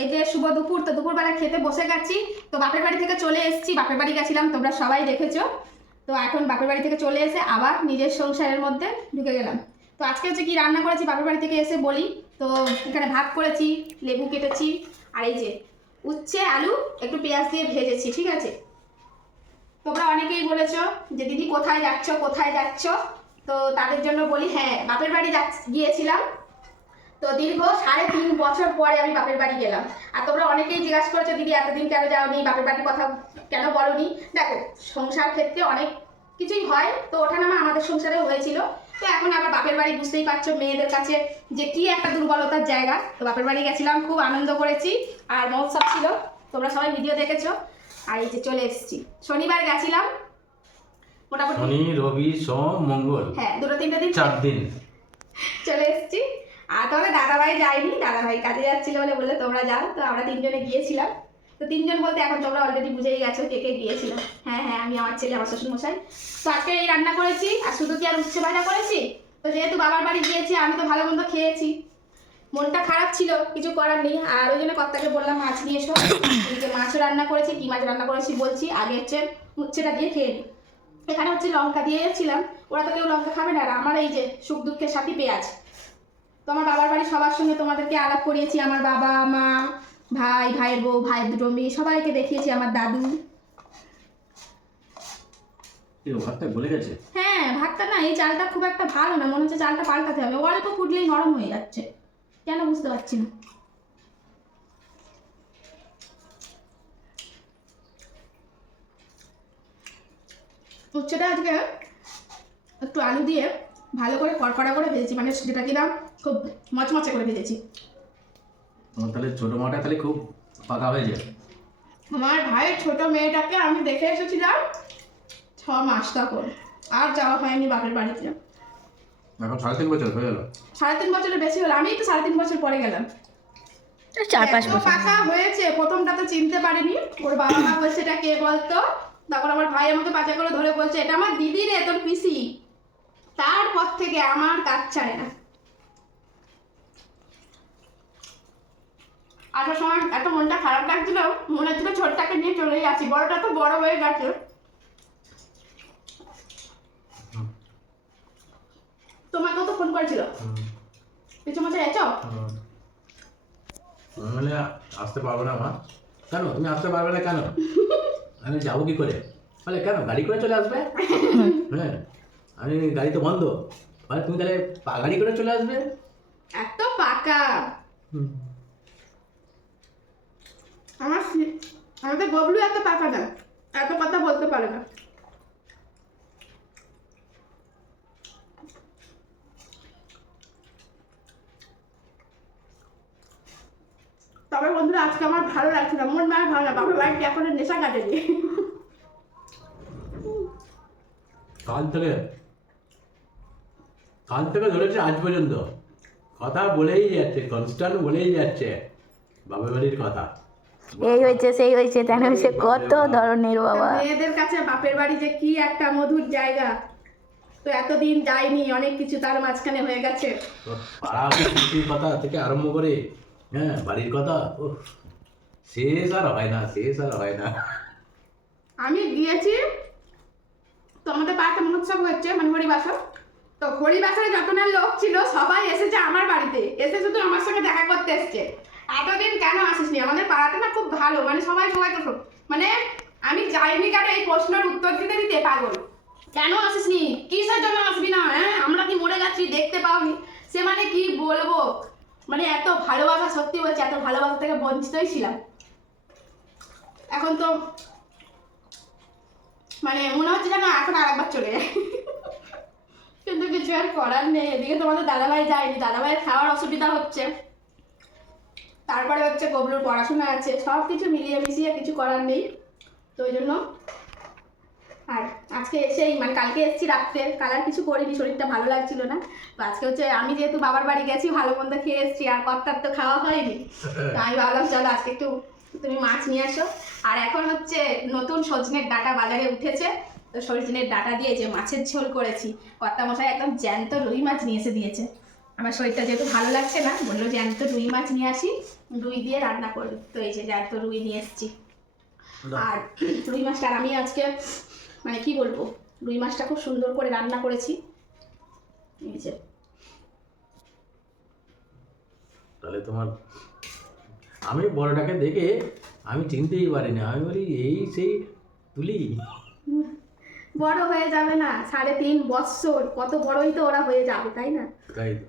এই যে শুভ দুপুর, তো দুপুরবেলা খেতে বসে গেছি। তো বাপের বাড়ি থেকে চলে এসেছি, বাপের বাড়ি গেছিলাম, তোমরা সবাই দেখেছো। তো এখন বাপের বাড়ি থেকে চলে এসে আবার নিজের সংসারের মধ্যে ঢুকে গেলাম। তো আজকে হচ্ছে কি রান্না করেছি বাপের বাড়ি থেকে এসে বলি। তো এখানে ভাত করেছি, লেবু কেটেছি, আর এই যে উচ্ছে আলু একটু পেঁয়াজ দিয়ে ভেজেছি, ঠিক আছে। তোমরা অনেকেই বলেছো যে দিদি কোথায় যাচ্ছ কোথায় যাচ্ছ, তো তাদের জন্য বলি হ্যাঁ বাপের বাড়ি গিয়েছিলাম। তো দীর্ঘ 3.5 বছর পরে আমি বাপের বাড়ি গেলাম। আর তোমরা অনেকেই জিজ্ঞাসা করেছো দিদি এতদিন কেন যাওনি, বাপের বাড়ির কথা কেন বলোনি। দেখো সংসার ক্ষেত্রে অনেক কিছুই হয়, তো ওঠানামা আমাদের সংসারে হয়েছিল। তো এখন আবার বাপের বাড়ি বুঝতেই পারছো মেয়েদের কাছে যে কি একটা দুর্বলতার জায়গা। তো বাপের বাড়ি গেছিলাম, খুব আনন্দ করেছি, আর মহোৎসব ছিল, তোমরা সবাই ভিডিও দেখেছো। আর এই যে চলে এসেছি, শনিবার গেছিলাম, মোটামুটি শনি রবি সোম মঙ্গল, হ্যাঁ 2-3 দিন 4 দিন চলে এসেছি। আর তোমাদের দাদাভাই যায়নি, দাদাভাই কাজে যাচ্ছিল বলে বললে তোমরা যাও, তো আমরা 3 জনে গিয়েছিলাম। তো 3 জন বলতে এখন তোমরা অলরেডি বুঝেই গেছো কে কে গিয়েছিল। হ্যাঁ হ্যাঁ, আমি, আমার ছেলে, আমার শ্বশুর মশাই। তো আজকে এই রান্না করেছি, আর শুধু কি আর উচ্ছে ভাজা করেছি। তো যেহেতু বাবার বাড়ি গিয়েছি আমি তো ভালো মন্দ খেয়েছি, মনটা খারাপ ছিল, কিছু করার নেই। আর ওই জন্য কর্তাকে বললাম মাছ নিয়ে এসো, এদিকে মাছও রান্না করেছি। কি মাছ রান্না করেছি বলছি, আগে হচ্ছে উচ্ছেটা দিয়ে খেয়ে নিই। এখানে হচ্ছে লঙ্কা দিয়েছিলাম, ওরা তো কেউ লঙ্কা খাবে না, আর আমার এই যে সুখ দুঃখের সাথে পেঁয়াজ। তো আমার বাবার বাড়ি সবার সঙ্গে তোমাদেরকে আলাপ করিয়েছি, আমার বাবা মা ভাই, ভাইয়ের বউ, ভাইয়ের দুটো মেয়ে, সবাইকে দেখিয়েছি, আমার দাদু। ভাতটা গলে গেছে। হ্যাঁ ভাতটা না, এই চালটা খুব একটা ভালো না, মনে হচ্ছে চালটা পাল্টাতে হবে, অল্প ফুটলেই নরম হয়ে যাচ্ছে, কেন বুঝতে পারছি না। উচ্ছেটা আজকে একটু আলু দিয়ে ভালো করে কড়কড়া করে ভেজেছি, মানে যেটা কিনা খুব মচমচে করে ভেজেছি। তাহলে ছোট মাটা তাহলে খুব পাকা হয়ে যায়। আমার ভাইয়ের ছোট মেয়েটাকে আমি দেখে এসেছিলাম 6 মাস তখন, আর যাওয়া হয়নি বাপের বাড়িতে। এখন 3.5 বছর হয়ে গেল। 3.5 বছরের বেশি হলো, আমি তো 3.5 বছর পরে গেলাম। 4-5 এত বছর পাকা হয়েছে, প্রথমটা তো চিনতে পারিনি, ওর বাবা মা বলছে এটা কে বলতো, তখন আমার ভাই আমাকে পাচা করে ধরে বলছে এটা আমার দিদি রে, তোর পিসি। তারপর থেকে আমার কাজ ছাড়ে না। আসার সময় এত মনটা খারাপ লাগছিল, মনে হচ্ছিল ছোটটাকে নিয়ে চলেই আসি, বড়টা তো বড় হয়ে গেছে। তোমাকেও তো ফোন করেছিল, কিছু মশাই এসো। বলে আসতে পারবো না মা। কেন তুমি আসতে পারবে না কেন? আমি যাবো কি করে? বলে কেন গাড়ি করে চলে আসবে? হ্যাঁ আমি গাড়ি তো বন্ধ। মানে তুমি তাহলে গাড়ি করে চলে আসবে? এত পাকা আমাদের ববলু এত পাকা না, এত কথা বলতে পারে না। তবে বন্ধুরা আজকে আমার ভালো লাগছে না, মন ভালো না, বাবার বাড়িতে এখন নেশা কাটেনি। কাল থেকে ধরেছে আজ পর্যন্ত কথা বলেই যাচ্ছে, কনস্ট্যান্ট বলেই যাচ্ছে বাবার বাড়ির কথা। এই হয়েছে সেই হয়েছে তেন হয়েছে, কত ধরনের বাবা। মেয়েদের কাছে বাপের বাড়ি যে কি একটা মধুর জায়গা, তো এতদিন যাইনি, অনেক কিছু তার মাঝখানে হয়ে গেছে। পাড়া প্রকৃতির কথা থেকে আরম্ভ করে হ্যাঁ বাড়ির কথা শেষ আর হয় না, শেষ আর হয় না। আমি গিয়েছি, তো আমাদের পাড়াতে মহোৎসব হচ্ছে, মানে হরিবাসর। তো হরিবাসরে যত না লোক ছিল সবাই এসেছে আমার বাড়িতে, এসে শুধু আমার সঙ্গে দেখা করতে এসছে। এতদিন কেন আসিসনি? আমাদের পাড়াটা না খুব ভালো, মানে সবাই সবাইকে মানে আমি যাইনি কেন এই প্রশ্নের উত্তর দিতে দিতে পাগল। কেন আসিসনি, কিসের জন্য আসবি না, হ্যাঁ আমরা কি মরে যাচ্ছি দেখতে পাওনি? সে মানে কি বলবো, মানে এত ভালোবাসা, সত্যি বলছি এত ভালোবাসা থেকে বঞ্চিতই ছিলাম। এখন তো মানে মনে হচ্ছে যেন এখন আর একবার চলে যায়, কিন্তু কিছু আর করার নেই। এদিকে তোমাদের দাদাভাই যায়নি, দাদাভাইয়ের খাওয়ার অসুবিধা হচ্ছে, তারপরে হচ্ছে গবলুর পড়াশোনা আছে, সব কিছু মিলিয়ে মিশিয়ে কিছু করার নেই। তো ওই জন্য আর আজকে এসেই মানে কালকে এসেছি রাত্রে, কাল আর কিছু করিনি, শরীরটা ভালো লাগছিল না। তো আজকে হচ্ছে আমি যেহেতু বাবার বাড়ি গেছি, ভালো মন্দ খেয়ে এসেছি, আর কর্তার তো খাওয়া হয়নি, তো আমি ভাবলাম চলো আজকে একটু তুমি মাছ নিয়ে আসো। আর এখন হচ্ছে নতুন সজনের ডাঁটা বাজারে উঠেছে, তো সজনের ডাঁটা দিয়ে যে মাছের ঝোল করেছি, কর্তা মশাই একদম জ্যান্ত রুই মাছ নিয়ে এসে দিয়েছে। আমার শরীরটা যেহেতু ভালো লাগছে না, বললো যে আমি তো রুই মাছ নিয়ে আসি, রুই দিয়ে রান্না করবে। তো এই যে আর তো রুই নিয়ে এসেছি। আর রুই মাছটা আর আমি আজকে মানে কি বলবো, রুই মাছটা খুব সুন্দর করে রান্না করেছি। এই যে তাহলে তোমার, আমি বড়টাকে দেখে আমি চিনতেই পারিনি, আমি বলি এই সেই তুলি। বড় হয়ে যাবে না, 3.5 বৎসর, কত বড়ই তো ওরা হয়ে যাবে, তাই না? তাই তো।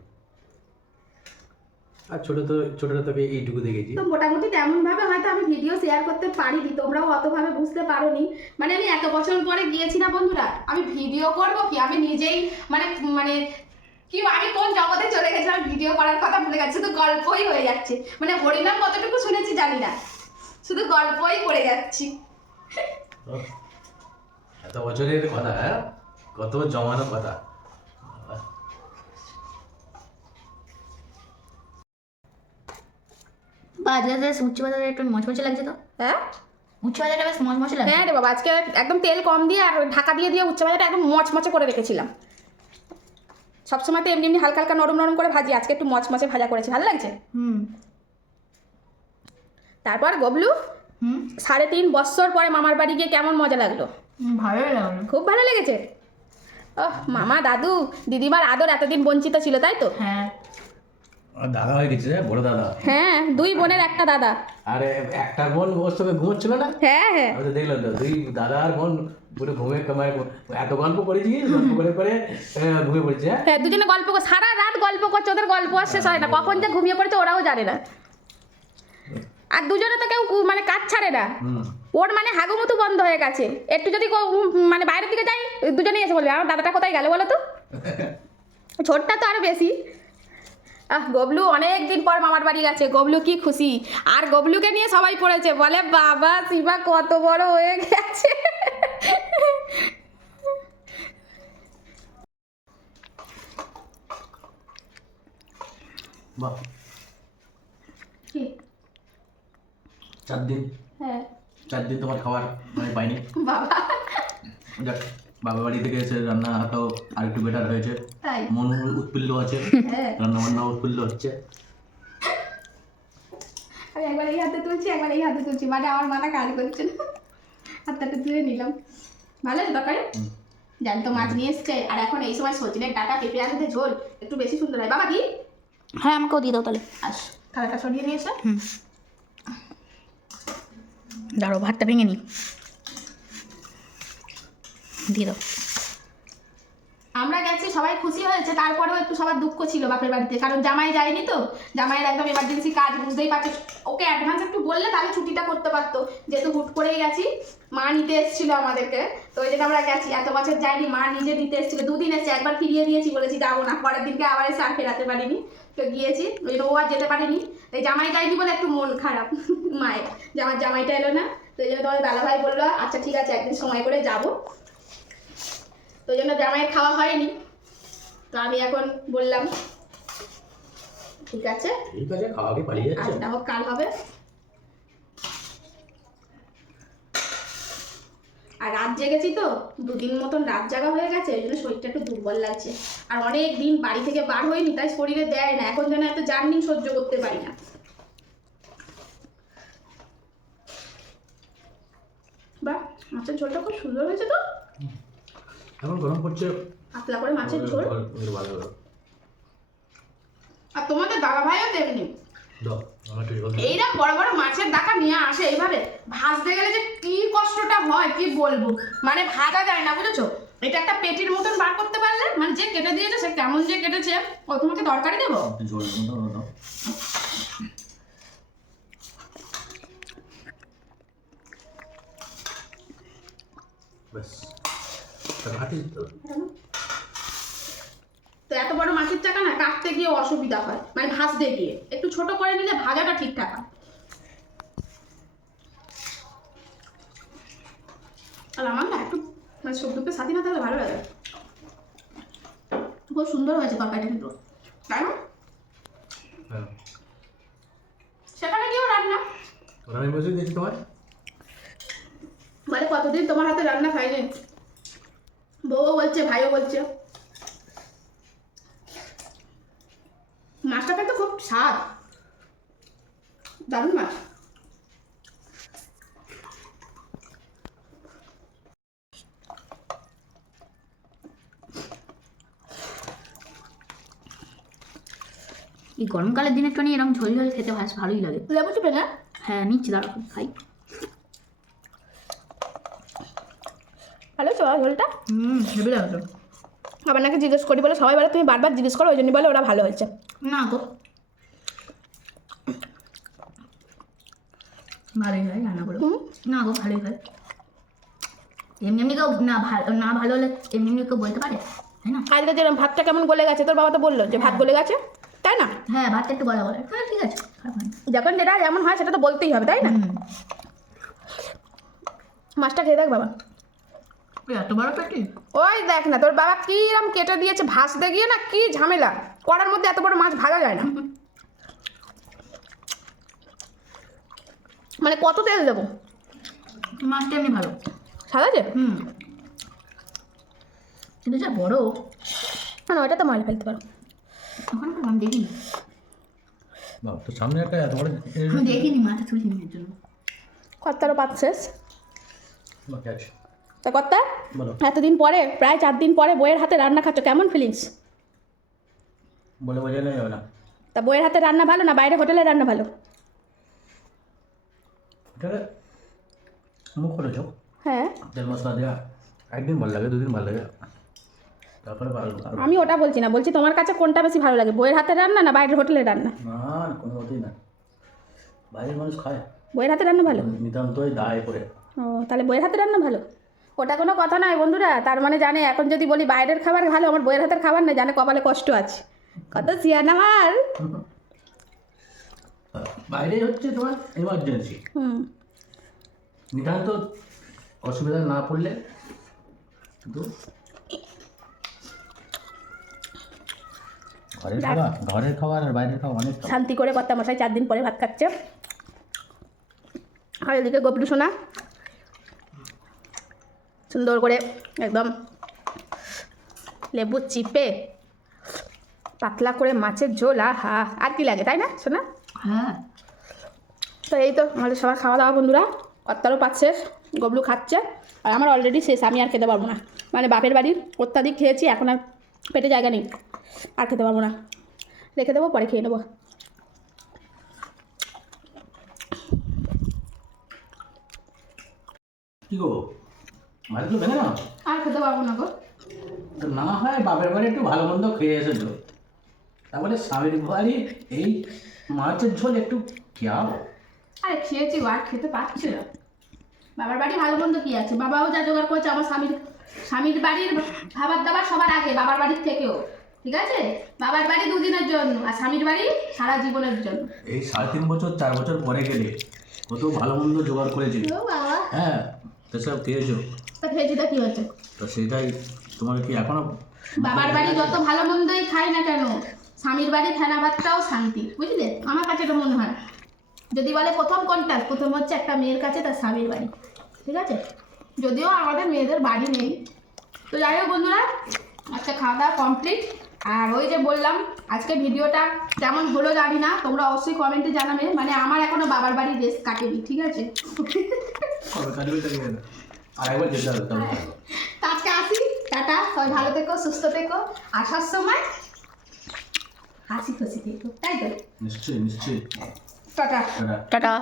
আর ছোটটা তোকে এইটুকু দেখেছি। তো মোটামুটি তেমন ভাবে হয়তো আমি ভিডিও শেয়ার করতে পারিনি, তোমরাও অতভাবে বুঝতে পারোনি। মানে আমি 1 বছর পরে গিয়েছি না বন্ধুরা, আমি ভিডিও করব কি, আমি নিজেই মানে মানে কি আমি কোন জগতে চলে গেছিলাম, ভিডিও করার কথা ভুলে গেছি, শুধু গল্পই হয়ে যাচ্ছে। মানে হরিনাম কতটুকু শুনেছি জানি না, শুধু গল্পই করে যাচ্ছি। এত বছরের কথা, হ্যাঁ, কত জমানো কথা। বাজারে উচ্চ বাজারে একটু মচমচে লাগছে তো। হ্যাঁ উচ্চ বাজারে বেশ মচমচে লাগছে। হ্যাঁ রে বাবা, আজকে একদম তেল কম দিয়ে আর ঢাকা দিয়ে দিয়ে উচ্চ ভাজাটা একদম মচমচে করে রেখেছিলাম। সবসময় তো এমনি এমনি হালকা হালকা নরম নরম করে ভাজি, আজকে একটু মচমচে ভাজা করেছি, ভালো লাগছে। তারপর গবলু 3.5 বৎসর পরে মামার বাড়ি গিয়ে কেমন মজা লাগলো? ভালো লাগলো। খুব ভালো লেগেছে। ওহ, মামা দাদু দিদিমার আদর এতদিন বঞ্চিত ছিল, তাই তো? হ্যাঁ। দাদা হয়ে গেছে, বড় দাদা। হ্যাঁ, 2 বোনের একটা দাদা। আরে একটা বোন ওর সঙ্গে ঘুমোচ্ছিল না? হ্যাঁ হ্যাঁ আমি তো দেখলাম তো, 2 দাদা আর বোন পুরো ঘুমিয়ে কামায় এত গল্প করেছি, গল্প করে করে ঘুমিয়ে পড়েছে। হ্যাঁ, হ্যাঁ, দুজনে গল্প সারা রাত গল্প করছে, ওদের গল্প আর শেষ হয় না, কখন যে ঘুমিয়ে পড়েছে ওরাও জানে না। আর দুজনে তো কেউ মানে কাজ ছাড়ে না। ওর মানে হাগুমুতু বন্ধ হয়ে গেছে, একটু যদি মানে বাইরের দিকে যাই দুজনেই এসে বলবে আমার দাদাটা কোথায় গেল বলো তো। ছোটটা তো আরো বেশি। গবলু অনেক দিন পর মামার বাড়ি গেছে, গবলু কি খুশি। আর গবলুকে নিয়ে সবাই পড়েছে, বলে বাবা শিবা কত বড় হয়ে গেছে। বাহ, কি? 4 দিন, হ্যাঁ 4 দিন তোমার খাবার মানে পাইনি। বাবা যাক, বাবা বাড়ি থেকে এসে রান্না হাতও আর একটু বেটার হয়েছে, তাই? মন উৎফুল্ল আছে, হ্যাঁ, রান্না বান্না উৎফুল্ল হচ্ছে। আমি একবার এই হাতে তুলছি একবার এই হাতে তুলছি, মানে আমার মাথা কাজ করছে না, হাতটাতে তুলে নিলাম। ভালো আছে তরকারি? জ্যান্ত মাছ নিয়ে এসছে, আর এখন এই সময় সজনের ডাঁটা পেঁপে আলুতে ঝোল একটু বেশি সুন্দর হয়। বাবা কি? হ্যাঁ, আমাকেও দিয়ে দাও তাহলে। আস, থালাটা সরিয়ে নিয়ে এসে। দাঁড়ো, ভাতটা ভেঙে নি, দিয়ে দাও। আমরা গেছি সবাই খুশি হয়েছে, তারপরেও একটু সবার দুঃখ ছিল বাপের বাড়িতে, কারণ জামাই যায়নি তো, জামাইয়ের একদম এমার্জেন্সি কাজ, বুঝতেই পারছো। ওকে অ্যাডভান্স একটু বললে তাহলে ছুটিটা করতে পারতো, যেহেতু হুট করেই গেছি। মা নিতে এসেছিল আমাদেরকে, তো ওই জন্য আমরা গেছি। এত বছর যাইনি, মা নিজে নিতে এসেছিল, 2 দিন এসেছে, একবার ফিরিয়ে দিয়েছি, বলেছি যাবো না, পরের দিনকে আবার এসে আর ফেরাতে পারিনি, তো গিয়েছি। ওই জন্য ও আর যেতে পারিনি, এই জামাই যায়নি বলে একটু মন খারাপ মায়ের, যে আমার জামাইটা এলো না। তো এই জন্য তোমাদের দাদাভাই বললো আচ্ছা ঠিক আছে একদিন সময় করে যাবো, তো ওই জন্য জামাইয়ের খাওয়া হয়নি। তো আমি এখন বললাম ঠিক আছে, ঠিক আছে, খাওয়াকে পালিয়ে আজ যাচ্ছে। না হোক কাল হবে। আর রাত জেগেছি তো, 2 দিন মতন রাত জাগা হয়ে গেছে, ওই জন্য শরীরটা একটু দুর্বল লাগছে। আর অনেক দিন বাড়ি থেকে বার হয়নি, তাই শরীরে দেয় না, এখন যেন এত জার্নি সহ্য করতে পারি না। বাহ, মাছের ঝোলটা খুব সুন্দর হয়েছে তো, এখন গরম পড়ছে, পাতলা করে মাছের ঝোল। ভালো হলো। আর তোমাদের দাদা ভাইও তেমনি, দাও আমার একটু জল দাও। এইরকম বড় বড় মাছের ডাকা নিয়ে আসে, এইভাবে ভাজতে গেলে যে কি কষ্টটা হয় কি বলবো, মানে ভাজা যায় না, বুঝেছো। এটা একটা পেটির মতন বার করতে পারলে, মানে যে কেটে দিয়েছে সে কেমন যে কেটেছে। ও তোমাকে তরকারি দেবো? একটু জল দাও, দাও। ব্যাস, তাহলে হাঁটি তো। তো এত বড় মাছের চাকা না কাটতে গিয়ে অসুবিধা হয়, মানে ভাজতে গিয়ে একটু ছোট করে নিলে ভাজাটা ঠিকঠাক হয়। আর আমার না একটু মানে সবজিকে সাথে না থাকলে ভালো লাগে। খুব সুন্দর হয়েছে তরকারিটা কিন্তু, তাই না? হ্যাঁ, সেখানে গিয়েও রান্না আমি বসে দিয়েছি তোমার। মানে কতদিন তোমার হাতে রান্না খাইনি, বউও বলছে ভাইও বলছে। স্বাদ, দারুণ মাছ। এই গরমকালের দিনের টনি এরকম ঝোল ঝোল খেতে বেশ ভালোই লাগে। লেবু চিপে না? হ্যাঁ নিচ্ছি, দাঁড়াও খাই। ভালো হয়েছে বাবা ঝোলটা? হেভি লাগছে। আবার নাকি জিজ্ঞেস করি বলে সবাই বলে, তুমি বারবার জিজ্ঞেস করো ওই জন্য বলে ওরা ভালো হয়েছে। না গো, ভালোই হয় রান্নাগুলো। না গো, ভালোই হয়। এমনি এমনি কেউ না ভালো হলে এমনি এমনি কেউ বলতে পারে, তাই না? আজকে যেরকম ভাতটা কেমন গলে গেছে, তোর বাবা তো বললো যে ভাত গলে গেছে, তাই না? হ্যাঁ, ভাতটা একটু বলা বলে, হ্যাঁ ঠিক আছে, খারাপ হয় না। যখন যেটা যেমন হয় সেটা তো বলতেই হবে, তাই না? মাছটা খেয়ে দেখ বাবা। এত বড় পেটি? ওই দেখ না তোর বাবা কিরম কেটে দিয়েছে, ভাজতে গিয়ে না কি ঝামেলা, কড়ার মধ্যে এত বড় মাছ ভাজা যায় না। মানে কত তেল দেবো? মাছটা এমনি ভালো, সাদা যে কিন্তু যা বড়, না ওটা তো ময়লা ফেলতে পারো। ওখানে তো আমি দেখিনি, বাবা, তো সামনে একটা এত বড় আমি দেখিনি মাছটা ছুঁড়ছি এর জন্য। কর্তারও পাত শেষ। বাকি আছে। তা কর্তা, বলো। এতদিন পরে প্রায় 4 দিন পরে বইয়ের হাতে রান্না খাচ্ছ, কেমন ফিলিংস? বলে বোঝানো যাবে না। তা বইয়ের হাতে রান্না ভালো না বাইরে হোটেলে রান্না ভালো? এটা মুখ করেছ হ্যাঁ, তেল মশলা দেওয়া, একদিন ভালো লাগে, দুদিন ভালো লাগে, তারপরে ভালো লাগে। আমি ওটা বলছি না, বলছি তোমার কাছে কোনটা বেশি ভালো লাগে, বইয়ের হাতে রান্না না বাইরের হোটেলে রান্না? না না, কোনো মতেই না, বাইরের মানুষ খায় বইয়ের হাতে রান্না ভালো। নিতান্তই দায় করে। ও তাহলে বইয়ের হাতে রান্না ভালো? ওটা কোনো কথা নয় বন্ধুরা, তার মানে জানে এখন যদি বলি বাইরের খাবার ভালো, আমার বইয়ের হাতের খাবার না, জানে কপালে কষ্ট আছে। কত সিয়ান আমার। বাইরে হচ্ছে তোমার এমার্জেন্সি, নিতান্ত অসুবিধা না পড়লে কিন্তু ঘরের খাবার আর বাইরের খাবার অনেক তফাৎ। শান্তি করে কর্তা মশাই 4 দিন পরে ভাত খাচ্ছে। আর এদিকে গপলু সোনা সুন্দর করে একদম লেবু চিপে পাতলা করে মাছের ঝোল, আহা আর কি লাগে, তাই না সোনা? হ্যাঁ, তো এই তো আমাদের সবার খাওয়া দাওয়া বন্ধুরা, কর্তারও পাত শেষ, গবলু খাচ্ছে, আর আমার অলরেডি শেষ, আমি আর খেতে পারবো না। মানে বাপের বাড়ির অত্যাধিক খেয়েছি, এখন আর পেটে জায়গা নেই, আর খেতে পারবো না, রেখে দেবো, পরে খেয়ে নেবো। কি গো, মাছগুলো ভেঙে না আর খেতে পারবো না গো। তো না হয় বাপের বাড়ি একটু ভালো মন্দ খেয়ে এসেছো, তারপরে স্বামীর বাড়ি এই মাছের ঝোল একটু খেয়াও। আরে খেয়েছি গো, আর খেতে পারছি না। বাবার বাড়ি ভালো মন্দ কি আছে, বাবাও যা জোগাড় করেছে, আমার স্বামীর বাড়ির খাবার দাবার সবার আগে, বাবার বাড়ির থেকেও, ঠিক আছে? বাবার বাড়ি 2 দিনের জন্য, আর স্বামীর বাড়ি সারা জীবনের জন্য। এই 3.5 বছর 4 বছর পরে গেলে কত ভালো মন্দ জোগাড় করেছিল, ও বাবা, হ্যাঁ, তো সব খেয়েছো, তা খেয়েছি তা কি হচ্ছে? তো সেটাই তোমার কি এখনো বাবার বাড়ি যত ভালো মন্দই খাই না কেন, স্বামীর বাড়ি ফেনা ভাতটাও শান্তি, বুঝলে? আমার কাছে এটা মনে হয়। যদি বলে প্রথম কোনটা, প্রথম হচ্ছে একটা মেয়ের কাছে তার স্বামীর বাড়ি, ঠিক আছে? যদিও আমাদের মেয়েদের বাড়ি নেই। তো যাই হোক বন্ধুরা, আজকে খাওয়া দাওয়া কমপ্লিট। আর ওই যে বললাম আজকে ভিডিওটা কেমন হলো জানি না, তোমরা অবশ্যই কমেন্টে জানাবে। মানে আমার এখনো বাবার বাড়ির রেস্ট কাটেনি, ঠিক আছে? আর একবার যেতে হবে তাহলে। তো আজকে আসি, টাটা, সবাই ভালো থেকো, সুস্থ থেকো, আসার সময় হাসি খুশি থেকো, তাই তো? নিশ্চয়ই নিশ্চয়ই। টাটা। টাটা। টাটা।